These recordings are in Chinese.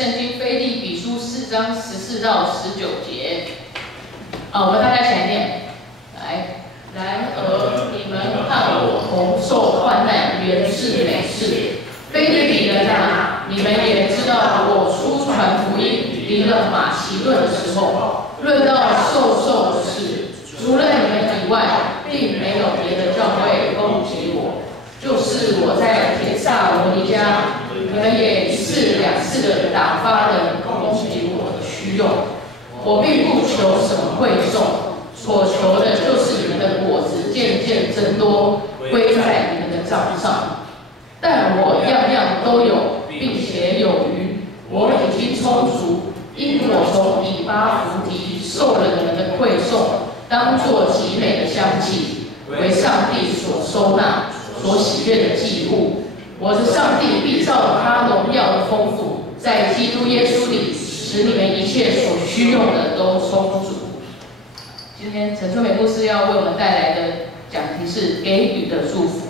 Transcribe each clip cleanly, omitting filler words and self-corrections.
圣经腓立比书4章14到19节。我们大家一起来念。然而你们和我同受患难，原是美事。腓立比人啊，你们也知道，我出传福音离了马其顿的时候，论到受的事，除了你们以外，并没有别的教会攻击我。就是我在帖撒罗尼迦，你们也1次2次的打发人攻击我的虚用。我并不求什么惠颂，所求的就是你们的果子渐渐增多，归在你们的账上。但我样样都有，并且有余，我已经充足，因我从以巴弗提受了你们的馈送，当作极美的香气，为上帝所收纳、所喜悦的祭物。我的上帝必照他荣耀的丰富，在基督耶稣里，使你们一切所需用的都充足。今天陈春美牧师要为我们带来的讲题是给予的祝福。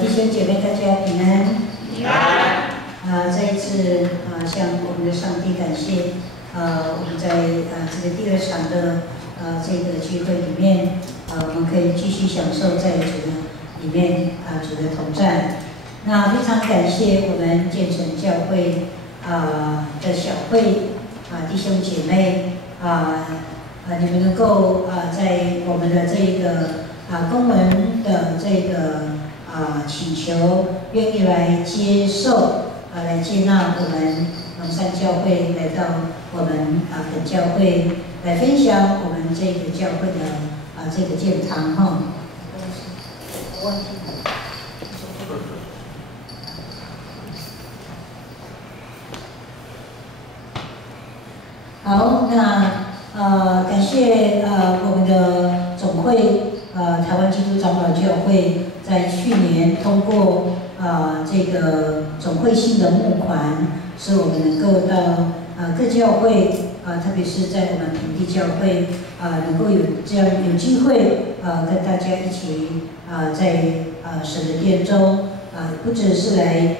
弟兄姐妹，大家平安。平安。再一次向我们的上帝感谢。我们在这个第2场的这个聚会里面，我们可以继续享受在主的里面主的同在。那非常感谢我们建成教会的小会弟兄姐妹你们能够在我们的这个公文的这个请求，愿意来接受来接纳我们龙山教会来到我们本教会来分享我们这个教会的这个建堂哈。好，那感谢我们的总会台湾基督长老教会在去年通过这个总会性的募款，使我们能够到各教会特别是在我们平地教会能够有这样有机会跟大家一起在神的殿中不只是来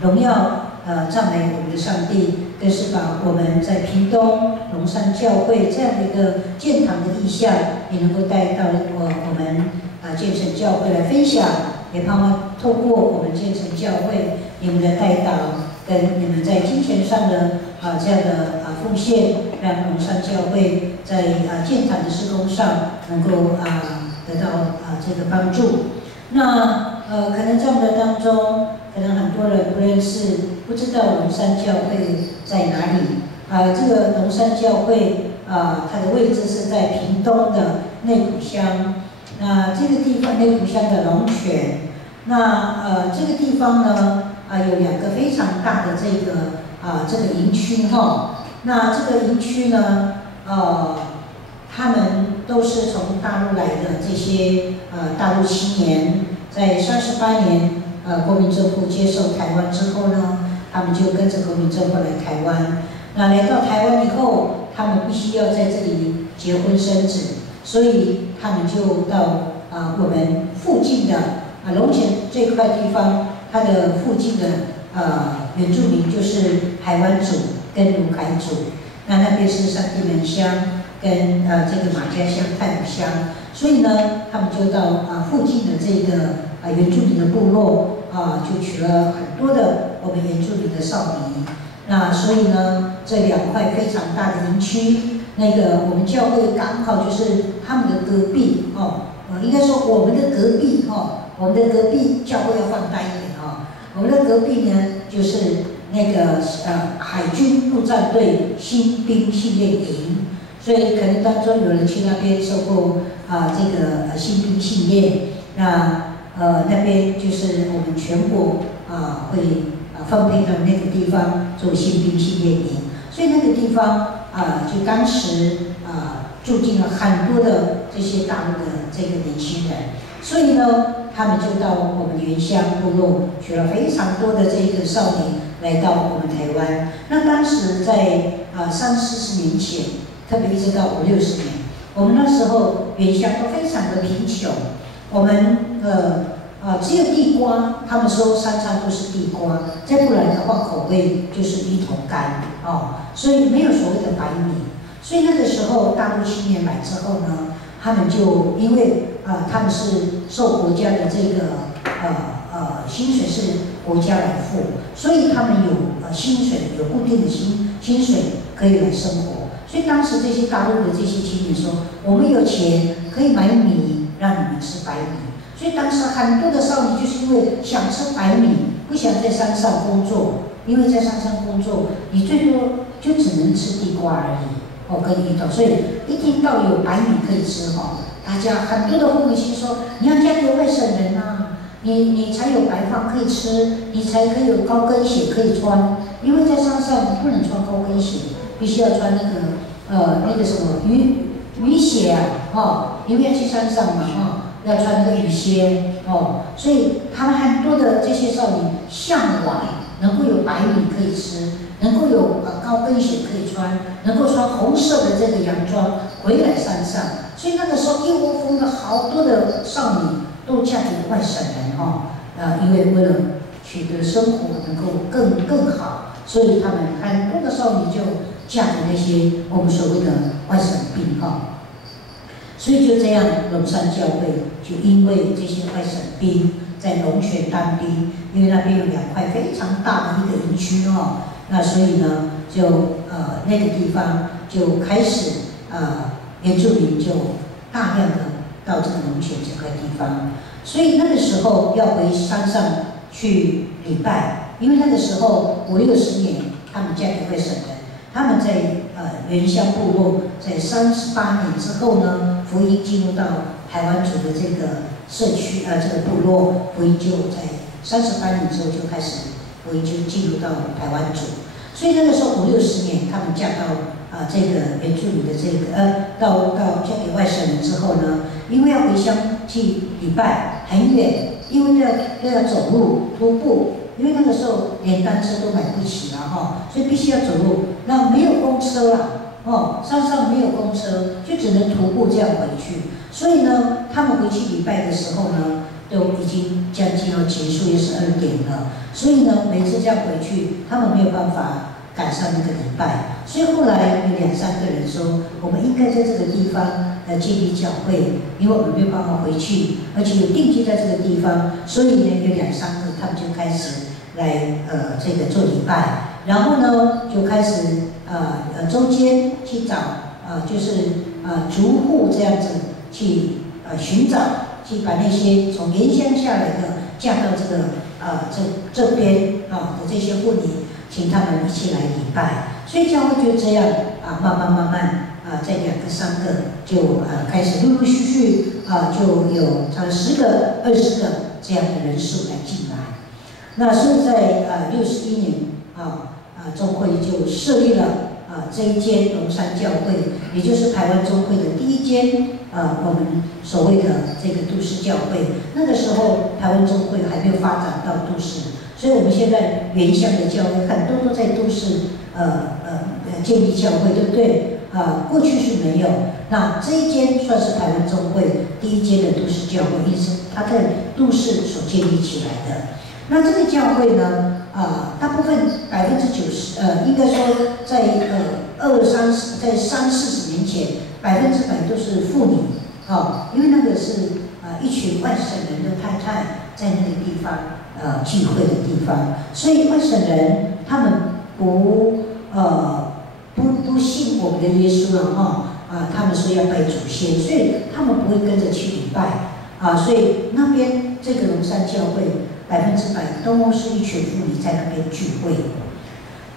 荣耀赞美我们的上帝，更是把我们在屏东龙山教会这样的一个建堂的意向，也能够带到我们建成教会来分享，也盼望透过我们建成教会你们的带导跟你们在金钱上的这样的奉献，让龙山教会在建堂的事工上能够得到这个帮助。那可能在我们的当中，可能很多人不认识，不知道龙山教会在哪里这个龙山教会它的位置是在屏东的内埔乡。那这个地方内埔乡的龙泉，那这个地方呢有2个非常大的这个营区哈。那这个营区呢他们都是从大陆来的这些大陆青年，在38年国民政府接受台湾之后呢，他们就跟着国民政府来台湾。那来到台湾以后，他们必须要在这里结婚生子，所以他们就到我们附近的龙泉这块地方，它的附近的原住民就是排湾族跟鲁凯族，那边是三地门乡跟这个马家乡、太武乡，所以呢，他们就到附近的这个原住民的部落就取了很多的我们原住民的少尼。那所以呢，这2块非常大的营区，那个我们教会刚好就是他们的隔壁应该说我们的隔壁我们的隔壁教会要放大一点我们的隔壁呢就是那个海军陆战队新兵训练营，所以可能当中有人去那边受过这个新兵训练，那边就是我们全国会分配到那个地方做新兵训练营，所以那个地方就当时住进了很多的这些大陆的这个年轻人，所以呢他们就到我们原乡部落，学了非常多的这个少年来到我们台湾。那当时在30-40年前，特别一直到50-60年，我们那时候原乡都非常的贫穷，我们只有地瓜，他们说3餐都是地瓜，再不然的话口味就是芋头干所以没有所谓的白米。所以那个时候大陆青年来之后呢，他们就因为他们是受国家的这个薪水是国家来付，所以他们有薪水，有固定的薪水可以来生活。所以当时这些大陆的这些青年说，我们有钱可以买米，让你们吃白米。所以当时很多的少年就是因为想吃白米，不想在山上工作，因为在山上工作，你最多就只能吃地瓜而已跟芋头。所以一听到有白米可以吃大家很多的父母亲说，你要嫁给外省人你才有白饭可以吃，你才可以有高跟鞋可以穿，因为在山上你不能穿高跟鞋，必须要穿那个什么雨鞋因为要去山上嘛要穿那个雨靴所以他们很多的这些少年向往能够有白米可以吃，能够有高跟鞋可以穿，能够穿红色的这个洋装回来山上。所以那个时候一窝蜂的好多的少女都嫁给外省人因为为了取得生活能够更好，所以他们很多的少女就嫁给那些我们所谓的外省兵所以就这样，龙山教会就因为这些外省兵在龙泉当兵，因为那边有2块非常大的一个营区那所以呢，就那个地方就开始原住民就大量的到这个龙泉这块地方，所以那个时候要回山上去礼拜，因为那个时候50-60年，他们嫁给外省人，他们在原乡部落，在38年之后呢，福音进入到台湾族的这个社区这个部落，福音就在38年之后就开始福音就进入到台湾族，所以那个时候50-60年，他们嫁到这个原住民的这个到嫁给外省人之后呢，因为要回乡去礼拜很远，因为都要走路徒步。因为那个时候连单车都买不起了所以必须要走路。那没有公车山上没有公车，就只能徒步这样回去。所以呢，他们回去礼拜的时候呢，都已经将近要结束，也12点了。所以呢，每次这样回去，他们没有办法赶上那个礼拜。所以后来有2-3个人说，我们应该在这个地方建立教会，因为我们没有办法回去，而且有定居在这个地方，所以呢，有2-3个他们就开始来这个做礼拜，然后呢就开始周间去找就是逐户这样子去寻找，去把那些从原乡下来的嫁到这个这边的这些妇女，请他们一起来礼拜。所以教会就这样慢慢在2个3个就开始陆陆续续就有10个20个这样的人数来进来。那所以在61年中会就设立了这一间龙山教会，也就是台湾中会的第1间我们所谓的这个都市教会。那个时候台湾中会还没有发展到都市，所以我们现在原乡的教会很多都在都市建立教会，对不对？过去是没有。那这一间算是台湾中会第1间的都市教会，也是它在都市所建立起来的。那这个教会呢，大部分90%，应该说在在30-40年前，100%都是妇女因为那个是一群外省人的太太在那个地方聚会的地方，所以外省人他们不信我们的耶稣他们说要拜祖先，所以他们不会跟着去礼拜所以那边这个龙山教会100%都是一群妇女在那边聚会。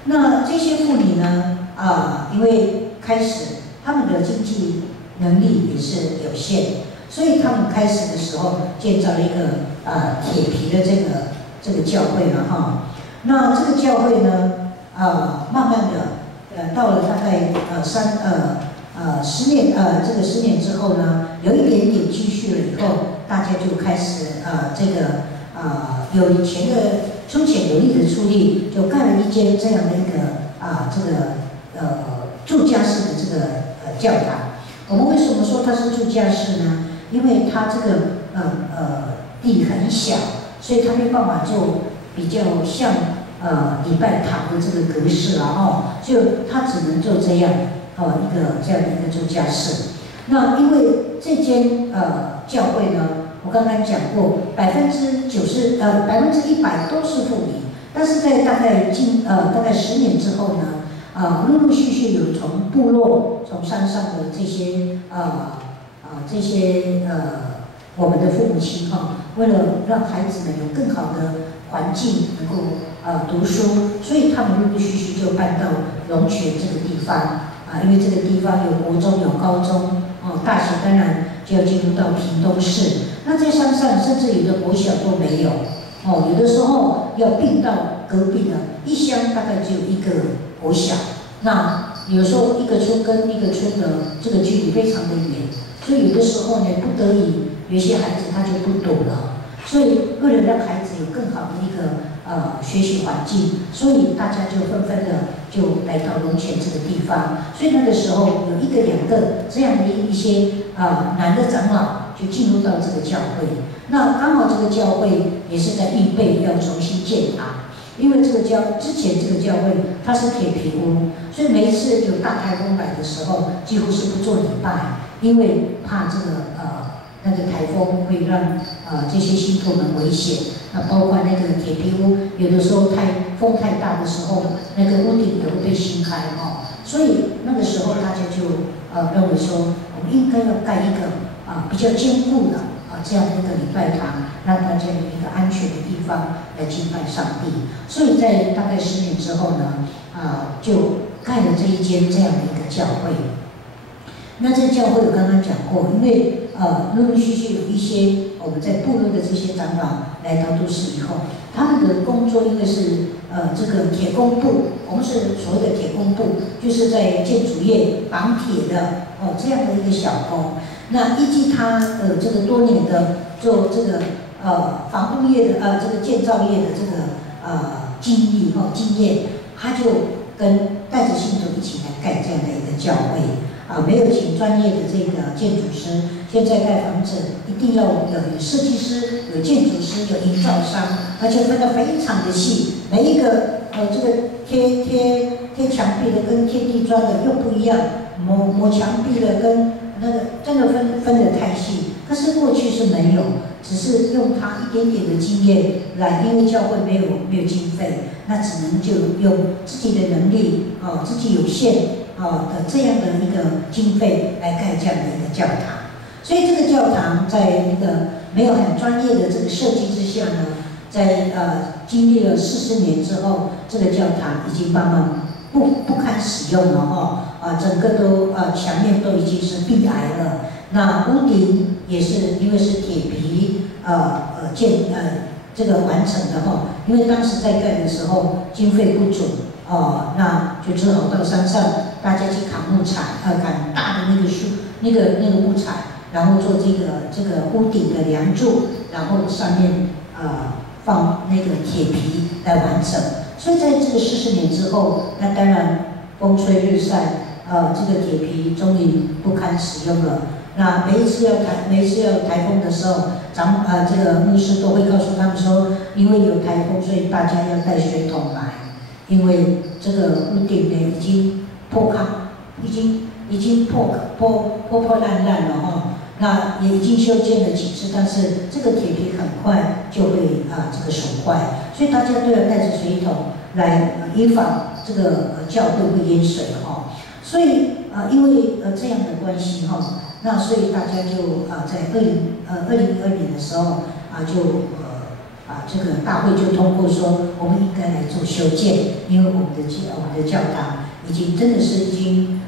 那这些妇女呢因为开始他们的经济能力也是有限，所以他们开始的时候建造了一个铁皮的这个教会了那这个教会呢慢慢的到了大概10年这个10年之后呢，有一点点积蓄了以后，大家就开始有以前的出钱有力的出力，就盖了一间这样的一个住家式的这个教堂。我们为什么说它是住家式呢？因为它这个地很小，所以它没办法做比较像礼拜堂的这个格式就它只能做这样一个这样的一个住家式。那因为这间教会呢，我刚刚讲过，100%都是妇女，但是在大概10年之后呢，陆陆续续有从部落、从山上的这些我们的父母亲为了让孩子们有更好的环境能够读书，所以他们陆陆续续就搬到龙泉这个地方因为这个地方有国中有高中大学当然就要进入到屏东市。那在山上甚至有的国小都没有有的时候要并到隔壁的一乡，大概只有一个国小。那有时候一个村跟一个村的这个距离非常的远，所以有的时候呢，不得已有些孩子他就不读了。所以为了让孩子有更好的一个学习环境，所以大家就纷纷的就来到龙泉这个地方。所以那个时候有1个2个这样的一些男的长老就进入到这个教会。那刚好这个教会也是在预备要重新建堂，因为之前这个教会它是铁皮屋，所以每一次有大台风来的时候，几乎是不做礼拜，因为怕这个那个台风会让这些信徒们危险。那包括那个铁皮屋，有的时候风太大的时候，那个屋顶也会被掀开所以那个时候大家就认为说，我们应该要盖一个比较坚固的这样的一个礼拜堂，让大家有一个安全的地方来敬拜上帝。所以在大概10年之后呢，就盖了这一间这样的一个教会。那这教会我刚刚讲过，因为陆陆续续有一些我们在部落的这些长老来到都市以后，他们的工作因为是这个铁工部，我们是所谓的铁工部，就是在建筑业绑铁的这样的一个小工。那依据他这个多年的做这个房屋业的这个建造业的这个经验，他就带着信徒一起来盖这样的一个教会。没有请专业的这个建筑师，现在盖房子一定要有设计师、有建筑师、有营造商，而且分得非常的细，每一个这个贴墙壁的跟贴地砖的又不一样，磨墙壁的跟那个真的分得太细。可是过去是没有，只是用他一点点的经验来，因为教会没有经费，那只能就用自己的能力自己有限的这样的一个经费来盖这样的一个教堂。所以这个教堂在一个没有很专业的这个设计之下呢，在经历了40年之后，这个教堂已经慢慢不堪使用了整个都墙面都已经是壁癌了。那屋顶也是因为是铁皮这个完成的因为当时在盖的时候经费不足那就只好到山上大家去砍木材砍大的那个树那个木材，然后做这个屋顶的梁柱，然后上面放那个铁皮来完成。所以在这个40年之后，那当然风吹日晒这个铁皮终于不堪使用了。那每一次要台风的时候，这个牧师都会告诉他们说，因为有台风，所以大家要带水桶来，因为这个屋顶呢已经已经破烂了那也已经修建了几次，但是这个铁皮很快就会这个损坏，所以大家都要带着水桶来以防这个教会会淹水所以因为这样的关系那所以大家就在2022年的时候这个大会就通过说，我们应该来做修建，因为我们的教堂已经真的是已经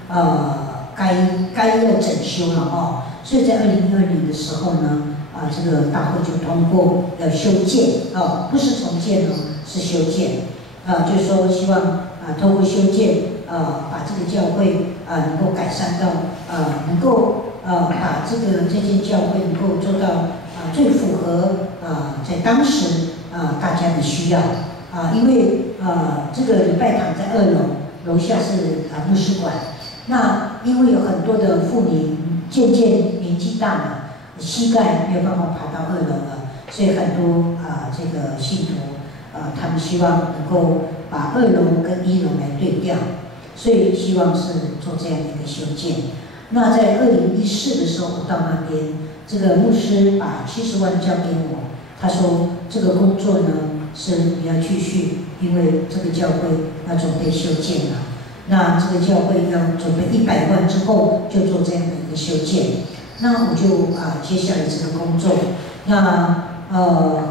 该要整修了所以在2022年的时候呢这个大会就通过要修建不是重建是修建就是说希望通过修建把这个教会能够改善到能够把这间教会能够做到最符合在当时大家的需要因为这个礼拜堂在2楼，楼下是牧师馆。那因为有很多的妇女渐渐年纪大了，膝盖没有办法爬到2楼了，所以很多这个信徒他们希望能够把2楼跟1楼来对调，所以希望是做这样的一个修建。那在2014的时候，我到那边，这个牧师把70万交给我，他说这个工作呢是你要继续，因为这个教会要准备修建了。那这个教会要准备100万之后就做这样的一个修建，那我就接下来这个工作。那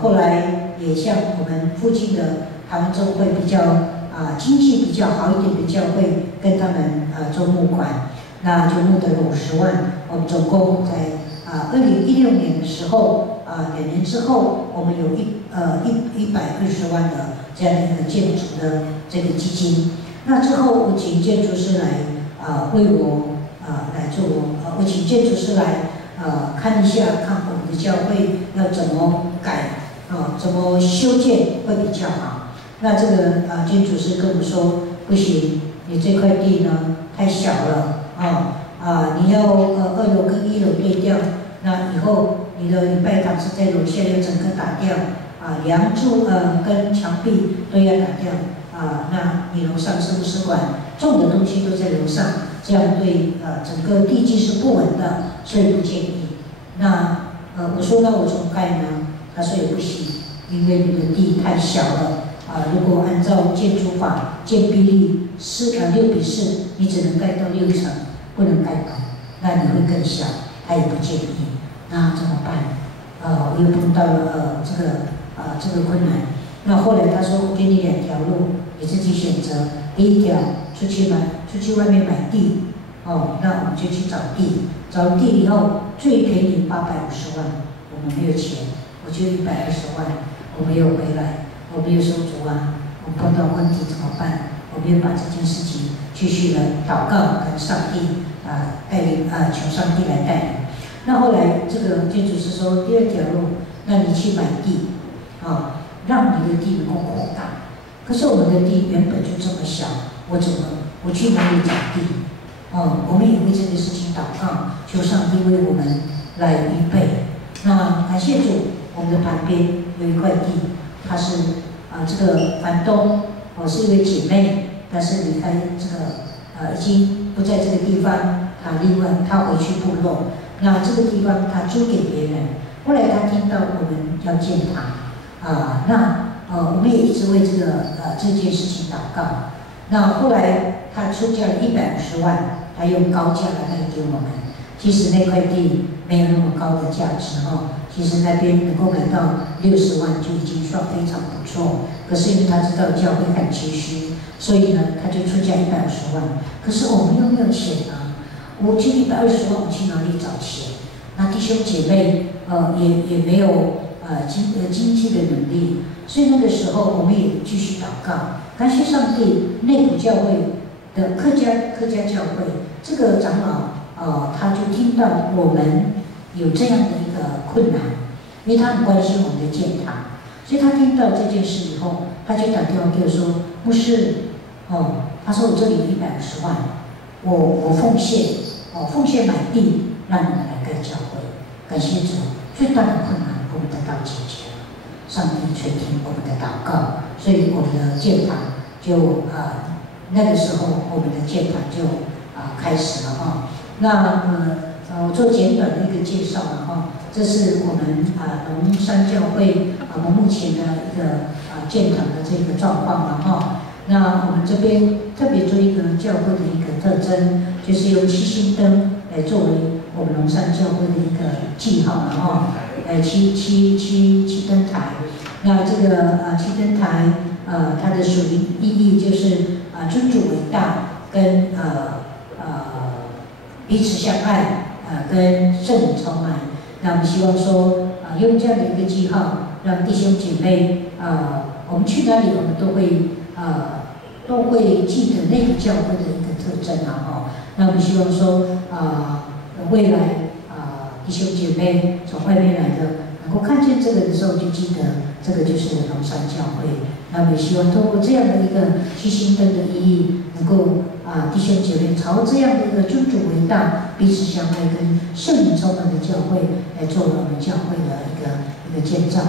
后来也像我们附近的台湾中会比较经济比较好一点的教会，跟他们做募款，那就募得了50万。我们总共在2016年的时候2年之后，我们有120万的这样的一个建筑的这个基金。那之后我请建筑师来为我来做我请建筑师来看一下，看我们的教会要怎么改怎么修建会比较好。那这个建筑师跟我们说，不行，你这块地呢太小了你要2楼跟1楼对调，那以后你的礼拜堂是在楼下，要整个打掉梁柱跟墙壁都要打掉。那你楼上是牧师馆，重的东西都在楼上，这样对整个地基是不稳的，所以不建议。那我说那我怎么盖呢？他说也不行，因为你的地太小了如果按照建筑法建比例6:4，你只能盖到6层，不能盖满，那你会更小，他也不建议。那怎么办？我又碰到了这个困难。那后来他说我给你2条路，你自己选择。第一条出去外面买地那我们就去找地，找地以后最便宜850万，我们没有钱，我就120万，我没有回来，我没有说主我们碰到问题怎么办？我没有把这件事情继续的祷告跟上帝带领求上帝来带领。那后来这个建筑师说第2条路，那你去买地让你的地能够扩大。可是我们的地原本就这么小，我去哪里找地？我们也为这个事情祷告，求上帝为我们来预备。那感谢主，我们的旁边有一块地，它是这个房东是一位姐妹，但是离开这个已经不在这个地方，她回去部落。那这个地方她租给别人，后来她听到我们要建堂我们也一直为这件事情祷告。那后来他出价了150万，他用高价来卖给我们。其实那块地没有那么高的价值其实那边能够买到60万就已经算非常不错。可是因为他知道教会很急需，所以呢他就出价150万。可是我们又没有钱我就120万，我去哪里找钱？那弟兄姐妹也没有经济的能力。所以那个时候我们也继续祷告，感谢上帝。内埔教会的客家教会这个长老他就听到我们有这样的一个困难，因为他很关心我们的建堂，所以他听到这件事以后，他就打电话给我说：“牧师他说我这里有150万，我奉献买地，让你们来盖教会。”感谢主，最大的困难我们得到解决。上帝垂听我们的祷告，所以我们的建堂就那个时候我们的建堂就开始了那我做简短的一个介绍了这是我们龙山教会我们目前的一个建堂的这个状况了那我们这边特别做一个教会的一个特征，就是用7星灯来作为我们龙山教会的一个记号了七灯台。那这个七灯台它的属灵意义就是尊主为大，跟彼此相爱跟圣灵充满。那我们希望说用这样的一个记号，让弟兄姐妹我们去哪里我们都会记得那个教会的一个特征那我们希望说未来弟兄姐妹从外面来的能够看见这个的时候，就记得这个就是龙山教会。那么也希望通过这样的一个七星灯的意义，能够弟兄姐妹朝这样的一个尊主为大、彼此相爱跟圣灵充满的教会来做我们教会的一个建造。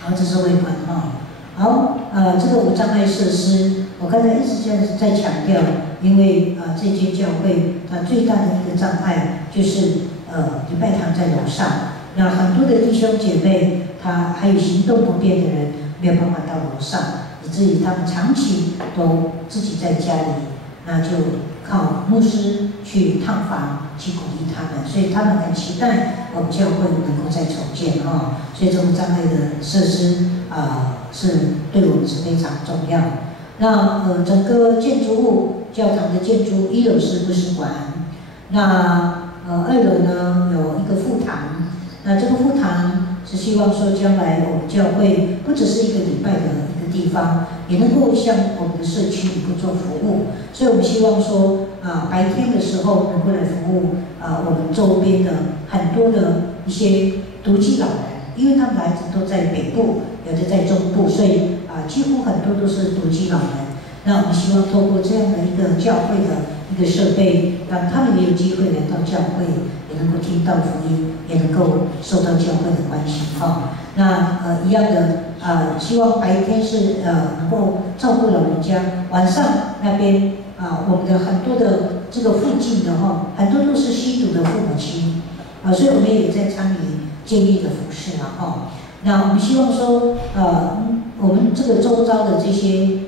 好，这是会馆哈。好，这个无障碍设施，我刚才一直在强调，因为这间教会它最大的一个障碍就是礼拜堂在楼上，那很多的弟兄姐妹，他还有行动不便的人没有办法到楼上，以至于他们长期都自己在家里，那就靠牧师去探访，去鼓励他们，所以他们很期待我们教会能够再重建哈。所以这无障碍的设施是对我们是非常重要。那整个建筑物，教堂的建筑，1楼是牧师馆，那2楼呢有一个副堂，那这个副堂是希望说将来我们教会不只是一个礼拜的一个地方，也能够向我们的社区能够做服务，所以我们希望说白天的时候能够来服务我们周边的很多的一些独居老人，因为他们的孩子都在北部，有的在中部，所以几乎很多都是独居老人。那我们希望透过这样的一个教会的一个设备，让他们也有机会来到教会，也能够听到福音，也能够受到教会的关心哈。那一样的希望白天是能够照顾老人家，晚上那边我们的很多的这个附近的很多都是吸毒的父母亲所以我们也在参与监狱的服事那我们希望说我们这个周遭的这些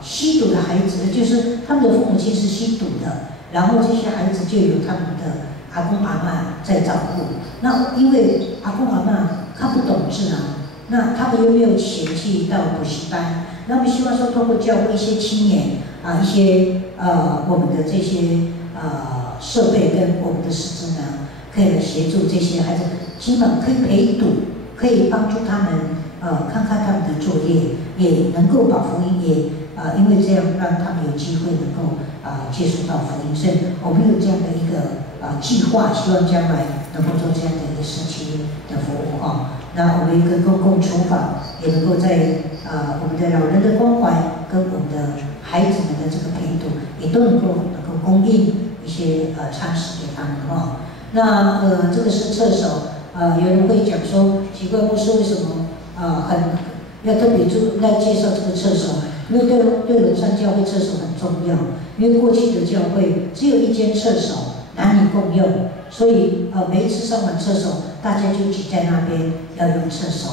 吸毒的孩子，就是他们的父母亲是吸毒的，然后这些孩子就由他们的阿公阿嬷在照顾。那因为阿公阿嬷看不懂字那他们又没有钱去到补习班，那我们希望说通过教会一些青年一些我们的这些设备跟我们的师资呢，可以来协助这些孩子，基本可以陪读，可以帮助他们看看他们的作业，也能够把福音也因为这样让他们有机会能够接触到福音，所以我们有这样的一个计划，希望将来能够做这样的一个社区的服务那我们一个公共厨房也能够在我们的老人的关怀跟我们的孩子们的这个陪读，也都能够供应一些餐食给他们那这个是厕所有人会讲说，奇怪牧师为什么要特别来介绍这个厕所？因为对龙山教会厕所很重要，因为过去的教会只有一间厕所，男女共用，所以每一次上完厕所，大家就挤在那边要用厕所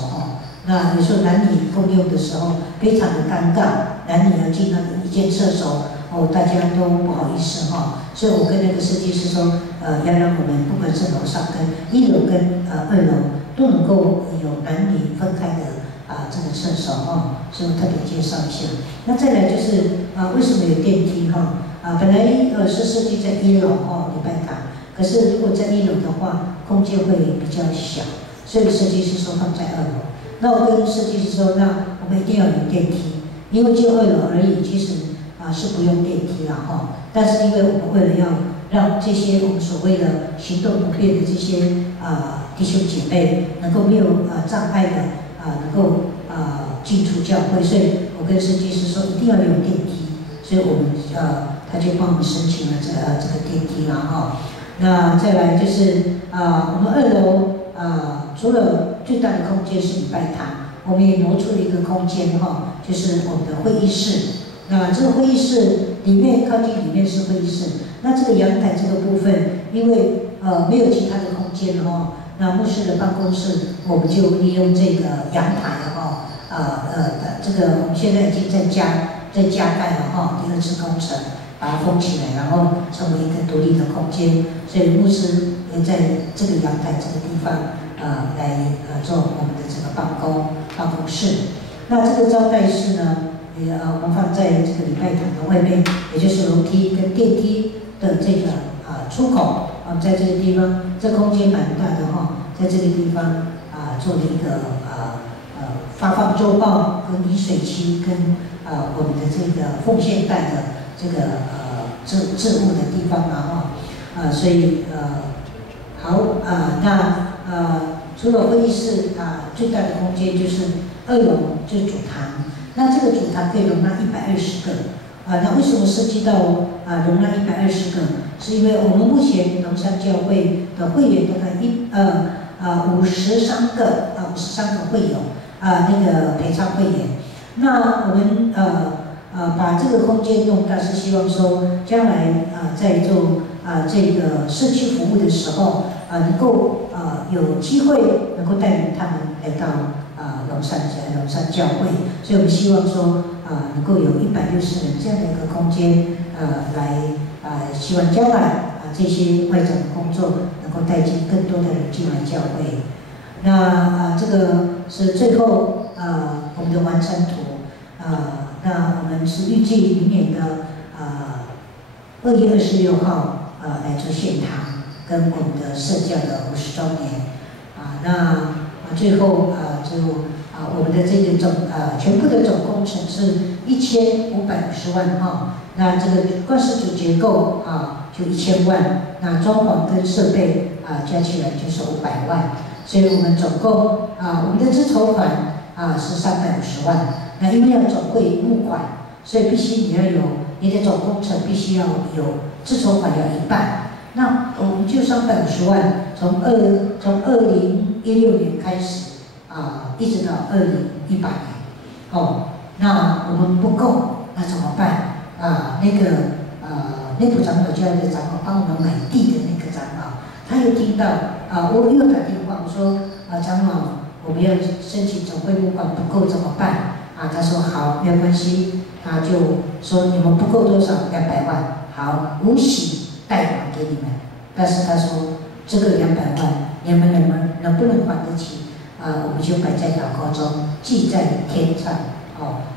那有时候男女共用的时候非常的尴尬，男女要进那一间厕所大家都不好意思所以我跟那个设计师说，要让我们不管是楼上跟1楼跟2楼都能够有男女分开的这个厕所所以我特别介绍一下。那再来就是为什么有电梯本来是设计在1楼礼拜堂，可是如果在1楼的话，空间会比较小，所以设计师说放在2楼。那我跟设计师说，那我们一定要有电梯，因为就2楼而已，其实是不用电梯了但是因为我们为了要让这些我们所谓的行动不便的这些弟兄姐妹能够没有障碍的能够进出教会，所以我跟设计师说一定要有电梯，所以我们他就帮我们申请了这个电梯那再来就是我们2楼除了最大的空间是礼拜堂，我们也挪出了一个空间就是我们的会议室。那这个会议室里面靠近里面是会议室，那这个阳台这个部分，因为没有其他的空间那牧师的办公室我们就利用这个阳台这个我们现在已经在加盖了第2次工程，把它封起来，然后成为一个独立的空间，所以牧师也在这个阳台这个地方来做我们的这个办公室。那这个招待室呢？我们放在这个礼拜堂的外面，也就是楼梯跟电梯的这个出口在这个地方，这空间蛮大的在这个地方做了一个发放周报跟饮水机跟我们的这个奉献袋的这个置物的地方所以好那除了会议室最大的空间就是2楼就是主堂，那这个主堂可以容纳120个那为什么设计到容纳120个？是因为我们目前龙山教会的会员大概53个会友那个陪唱会员。那我们把这个空间弄大，是希望说将来在做这个社区服务的时候能够有机会能够带领他们来到龙山教会，所以我们希望说能够有160人这样的一个空间来希望将来这些会长的工作能够带进更多的人进来教会。那这个是最后我们的完成图那我们是预计明年的2月26号来做献堂，跟我们的社教的50周年那最后就我们的这个全部的总工程是1550万那这个冠饰组结构就1000万，那装潢跟设备加起来就是500万，所以我们总共我们的资筹款是350万。那因为要总会募款，所以必须你的总工程必须要有资筹款要1半。那我们就350万，从2016年开始一直到2018年那我们不够，那怎么办？内部长老教会的长老帮我们买地的那个长老，他又听到我又打电话，我说长老，我们要申请总会募款不够怎么办？他说好，没有关系，他就说你们不够多少？200万，好，无息贷款给你们。但是他说这个200万，你们能不能还得起？我们就摆在祷告中，记在天上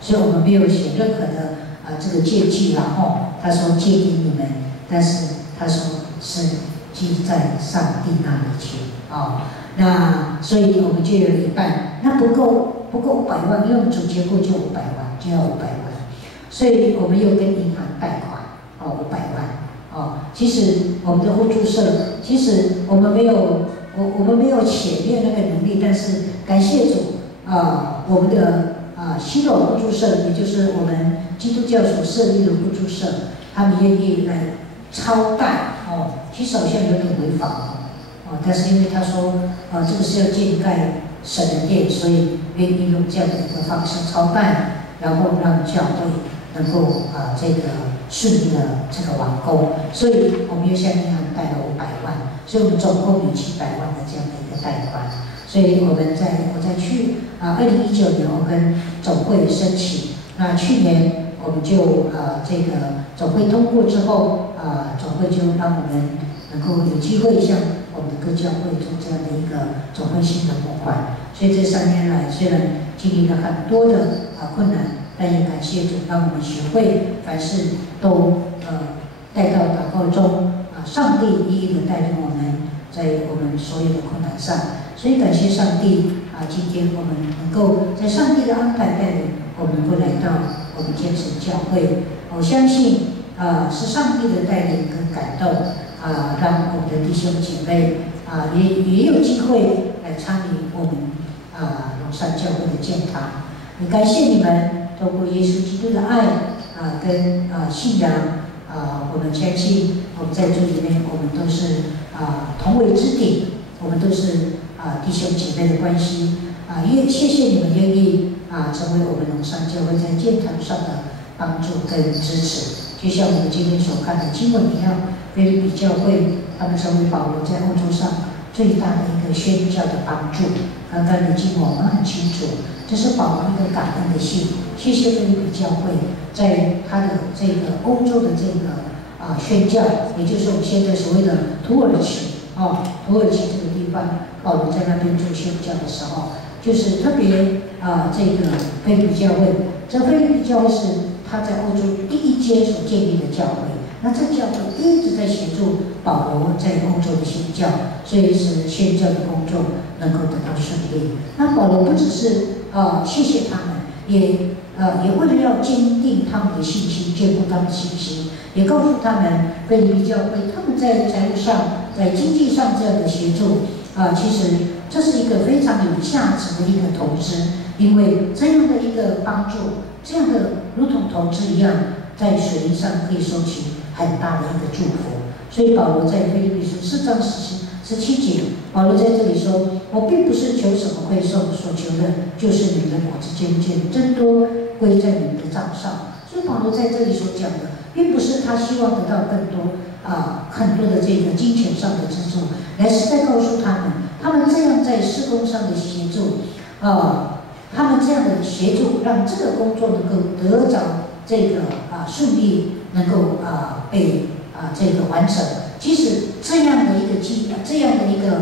所以我们没有写任何的这个借据他说借给你们，但是他说是记在上帝那里去那所以我们就有1半，那不够500万，因为我们总结构就500万，就要500万，所以我们又跟银行贷款500万其实我们的互助社，其实我们没有钱，没有那个能力，但是感谢主我们的西罗互助社，也就是我们基督教所设立的互助社，他们愿意来超贷其实好像有点违法但是因为他说这个是要建盖神的殿，所以愿意用这样的一个方式超办，然后让教会能够这个顺利的这个完工，所以我们又向银行贷了500万，所以我们总共有700万的这样的一个贷款。所以我在去2019年我跟总会申请，那去年我们就这个总会通过之后总会就让我们能够有机会向我们的各教会做这样的一个总会性的募款。所以这3年来虽然经历了很多的困难，但也感谢主，让我们学会凡事都带到祷告中上帝一一的带领我们在我们所有的困难上。所以感谢上帝今天我们能够在上帝的安排带领，我们能够来到我们坚持教会。我相信是上帝的带领跟感动让我们的弟兄姐妹也有机会来参与我们龙山教会的建堂。也感谢你们透过耶稣基督的爱跟信仰我们相信我们在这里面我们都是同为肢体，我们都是弟兄姐妹的关系也谢谢你们愿意成为我们龙山教会在建堂上的帮助跟支持。就像我们今天所看的经文一样，腓立比教会他们成为保罗在欧洲上最大的一个宣教的帮助。刚刚的经文我们很清楚，这是保罗一个感恩的信。谢谢腓立比教会在他的这个欧洲的这个宣教，也就是我们现在所谓的土耳其土耳其这个地方，保罗在那边做宣教的时候，就是特别这个腓立比教会，这腓立比教会是他在欧洲第一间所建立的教会。那这教会一直在协助保罗在欧洲的宣教，所以使宣教的工作能够得到顺利。那保罗不只是谢谢他们，也为了要坚定他们的信心，坚固他们的信心，也告诉他们腓立比教会他们在财务上、在经济上这样的协助其实这是一个非常有价值的一个投资，因为这样的一个帮助，这样的如同投资一样，在水灵上可以收取很大的一个祝福。所以保罗在腓立比书4章17节，保罗在这里说：“我并不是求什么馈送，所求的就是你们的果子渐渐增多，归在你们的账上。”所以保罗在这里所讲的，并不是他希望得到更多很多的这个金钱上的资助，乃是在告诉他们，他们这样在事工上的协助，他们这样的协助，让这个工作能够得着这个顺利，能够被这个完成。其实这样的一个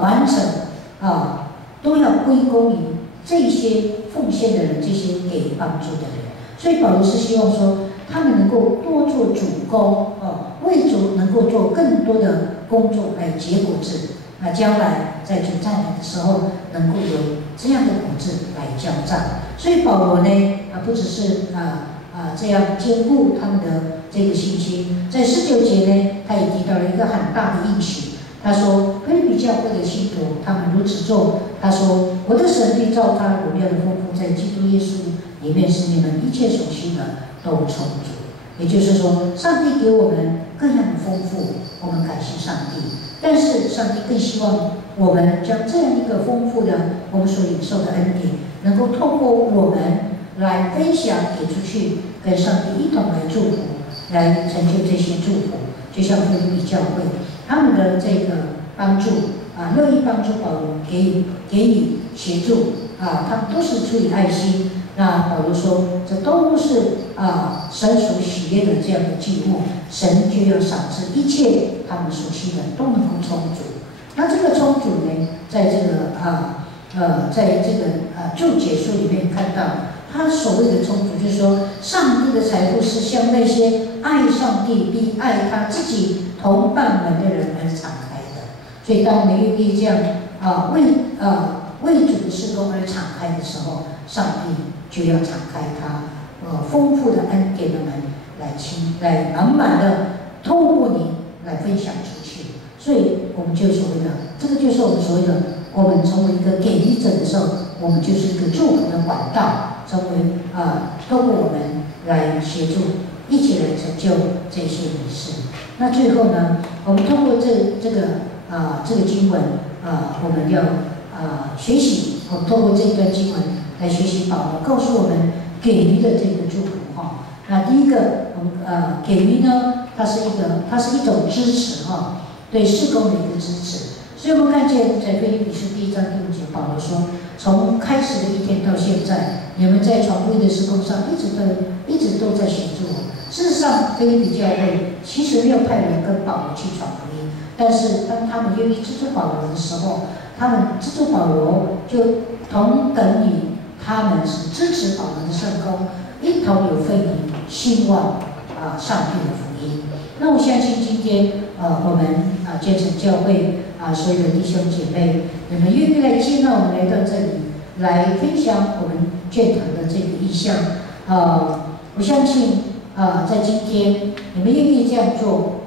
完成都要归功于这些奉献的人，这些给帮助的人。所以保罗是希望说，他们能够多做主工，为主能够做更多的工作来结果子，将来在主再来的时候，能够有这样的果子来交账。所以保罗呢，不只是这样兼顾他们的这个信心，在19节呢，他也提到了一个很大的应许。他说，腓立比教会的信徒，他们如此做。他说，我的神必照他荣耀的丰富，在基督耶稣里面，使你们一切所需的都充足。也就是说，上帝给我们各样的丰富，我们感谢上帝。但是上帝更希望我们将这样一个丰富的我们所领受的恩典，能够透过我们来分享给出去，跟上帝一同来祝福，来成就这些祝福。就像腓立比教会，他们的这个帮助乐意帮助保罗，给予协助他们都是出于爱心。那保罗说，这都是神所喜悦的这样的祭物，神就要赏赐一切他们所需的都能够充足。那这个充足呢，在这个注解书里面看到，他所谓的充足，就是说，上帝的财富是向那些爱上帝并爱他自己同伴们的人而敞开的。所以，当我们愿意这样为主的事工而敞开的时候，上帝就要敞开他丰富的恩典的门，来满满的透过你来分享出去。所以，我们就所谓的这个，就是我们所谓的，我们成为一个给予者的时候，我们就是一个祝福的管道，成为透过我们来协助，一起来成就这些仪式。那最后呢，我们通过这个经文我们要学习，我们通过这一段经文来学习保罗告诉我们给予的这个祝福那第一个，我们给予呢，它是一种支持对事工的一个支持。所以我们看见在腓立比书1章6节，保罗说，从开始的一天到现在，你们在传福音的事工上一直都在协助我。事实上，腓立比教会其实没有派人跟保罗去传福音，但是当他们愿意资助保罗的时候，他们资助保罗就同等于他们是支持保罗的圣工，一同有份于兴旺上帝的福音。那我相信今天我们建成教会所有的弟兄姐妹，你们愿意来接纳我们来到这里，来分享我们建堂的这个意向。我相信在今天你们愿意这样做，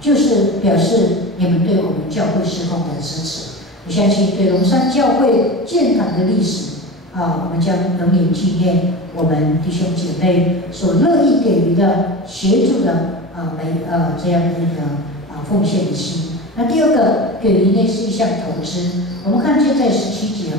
就是表示你们对我们教会事工的支持。我相信对龙山教会建堂的历史我们将永远纪念我们弟兄姐妹所乐意给予的协助的这样的一个奉献的心。那第二个，给予呢是一项投资。我们看见在17节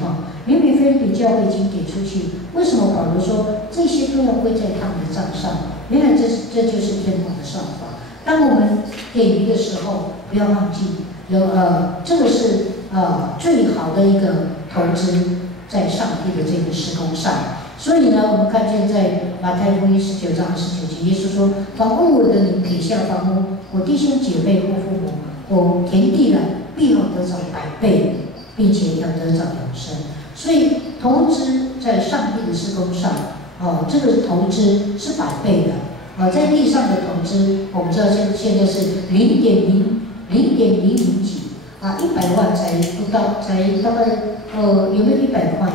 明明腓立比教会已经给出去，为什么保罗说这些都要归在他们的账上？原来这就是天国的算法。当我们给予的时候，不要忘记这个是最好的一个投资在上帝的这个事工上。所以呢，我们看见在马太福音19章29节，耶稣说：“凡问我的，你撇下房屋，我弟兄姐妹或父母，我田地了，必要得着100倍，并且要得着永生。”所以投资在上帝的事工上，这个投资是100倍的。在地上的投资，我们知道现在是0.00几100万才不到，才大概有没有100块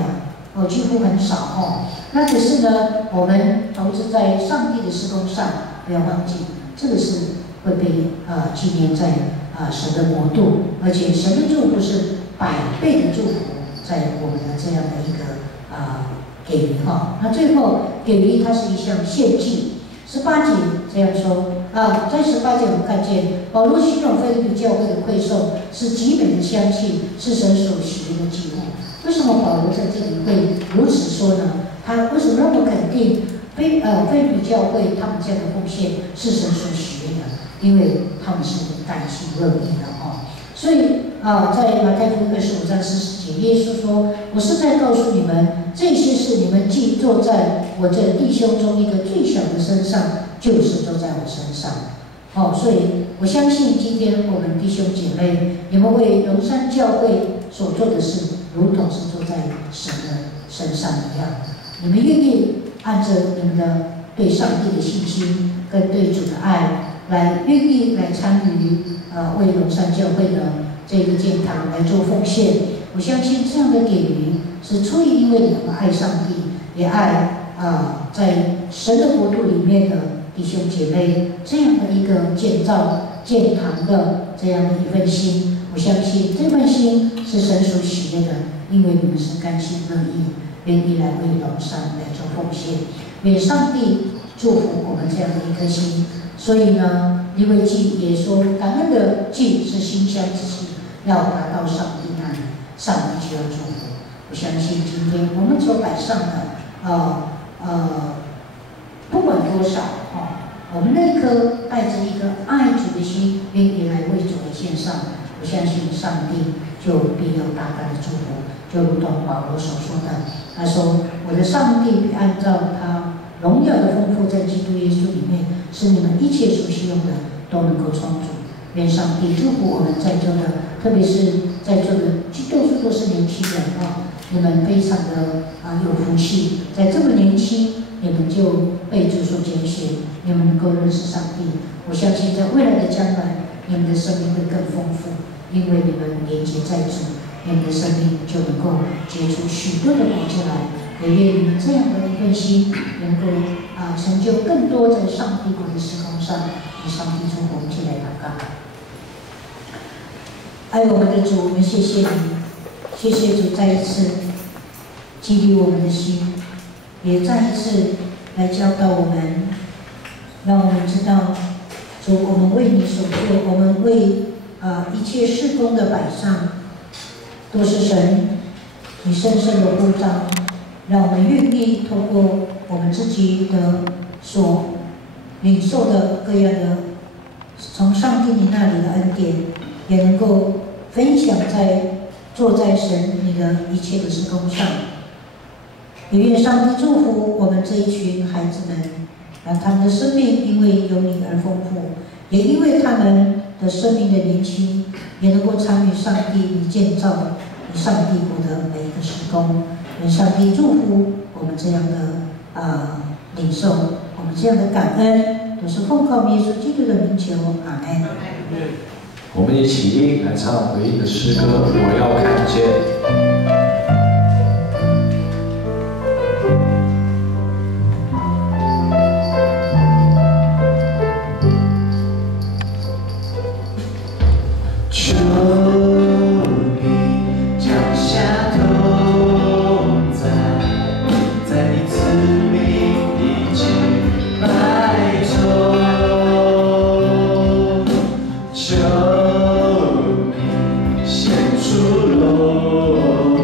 几乎很少那可是呢，我们投资在上帝的事工上，不要忘记，这个是会被纪念在神的国度，而且神的祝福是100倍的祝福在我们的这样的一个给予哈。那最后给予它是一项献祭。18节这样说在18节我们看见保罗形容腓立比教会的馈送是极美的香气，是神所喜悦的祭物。为什么保罗在这里会如此说呢？他为什么那么肯定腓立比教会他们这样的奉献是神所喜悦的？因为他们是甘心乐意的哈。所以在马太福音25章40节，耶稣说：“我是在告诉你们，这些事你们既做在我这弟兄中一个最小的身上，就是做在我身上。”所以我相信今天我们弟兄姐妹，你们为龙山教会所做的事，如同是做在神的身上一样。你们愿意按着你们的对上帝的信心跟对主的爱，愿意来参与为龙山教会的这个建堂来做奉献。我相信这样的给予是出于因为你们爱上帝，也爱在神的国度里面的弟兄姐妹这样的一个建造建堂的这样的一份心。我相信这份心是神所喜悦的，因为你们是甘心乐意，愿意来为龙山来做奉献。愿上帝祝福我们这样的一颗心。所以呢，利未记也说，感恩的祭是馨香之气，要达到上帝那里，上帝就要祝福。我相信今天我们所摆上的不管多少我们那颗带着一个爱主的心，愿意来为主而献上，我相信上帝就必有大大的祝福。就如同保罗所说的，他说：“我的上帝必按照他荣耀的丰富，在基督耶稣里面，使你们一切所需用的都能够充足。”愿上帝祝福我们在座的，特别是在座的都是年轻人你们非常的有福气，在这么年轻，你们就被主所拣选，你们能够认识上帝。我相信在未来的将来，你们的生命会更丰富，因为你们连接在主，你们的生命就能够结出许多的果子来。也愿你们这样的一份心，能够成就更多在上帝国的事工上。与上帝祝福，我们一起来祷告。爱我们的主，我们谢谢你，谢谢主再一次激励我们的心，也再一次来教导我们，让我们知道主，我们为你所做，我们为一切事工的摆上，都是神你深深的呼召，让我们愿意透过我们自己的所领受的各样的从上帝你那里的恩典，也能够分享做在神你的一切的事工上。也愿上帝祝福我们这一群孩子们，让他们的生命因为有你而丰富，也因为他们的生命的年轻，也能够参与上帝你建造你上帝国的每一个事工。愿上帝祝福我们这样的领受，我们这样的感恩，都是奉靠耶稣基督的名求，阿们。我们一起来唱回应的诗歌，我要看见。求你献出荣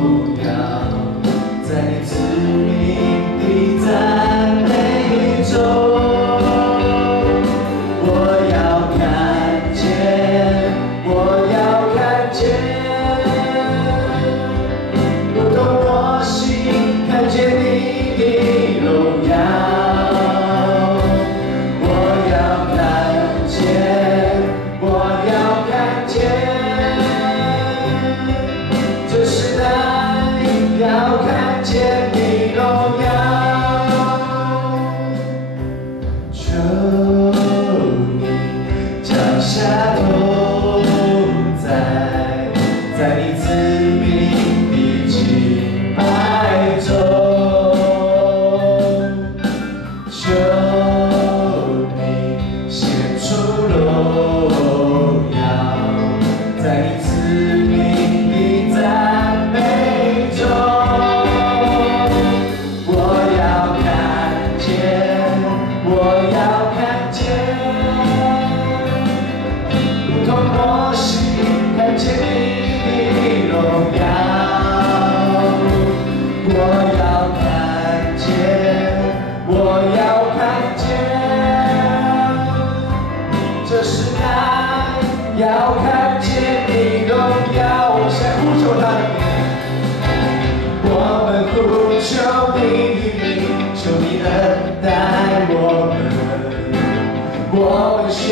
我们宣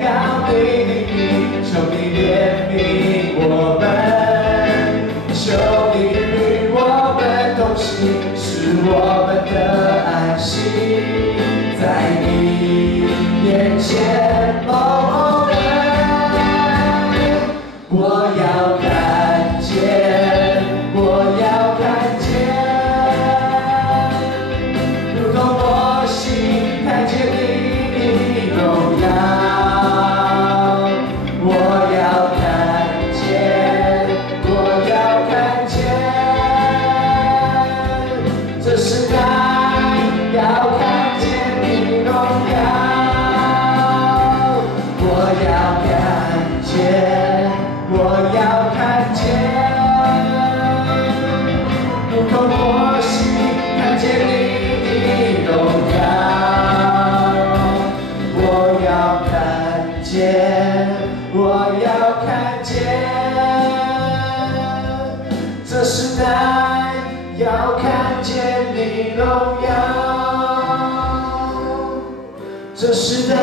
告你的名，求你怜悯我们，求你与我们同行，使我们的安息，在你面前蒙恩。我要看见，我要看见，如同摩西看见你的荣耀。我要看见，我要看见，这时代要看见你荣耀。我要看见，我要看见，如同摩西看见你的荣耀。我要看见，我要看见，这时代要看见你荣耀，这时代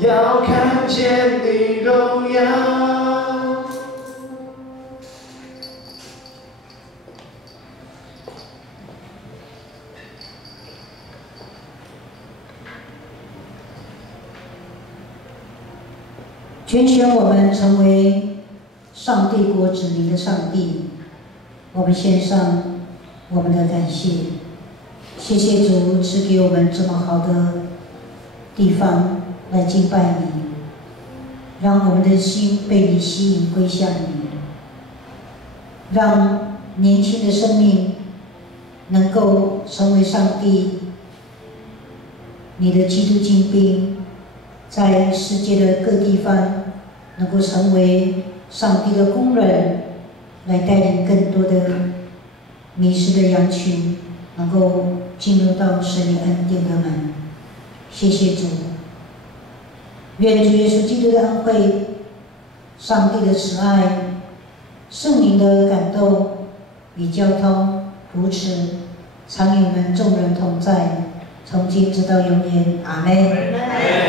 要看见你荣耀。拣选我们成为上帝国子民的上帝，我们献上我们的感谢。谢谢主赐给我们这么好的地方来敬拜你，让我们的心被你吸引归向你，让年轻的生命能够成为上帝你的基督精兵，在世界的各地方能够成为上帝的工人，来带领更多的迷失的羊群能够进入到神的恩典的门。谢谢主，愿主耶稣基督的恩惠、上帝的慈爱、圣灵的感动与交通扶持，常与我们众人同在，从今直到永远。阿们。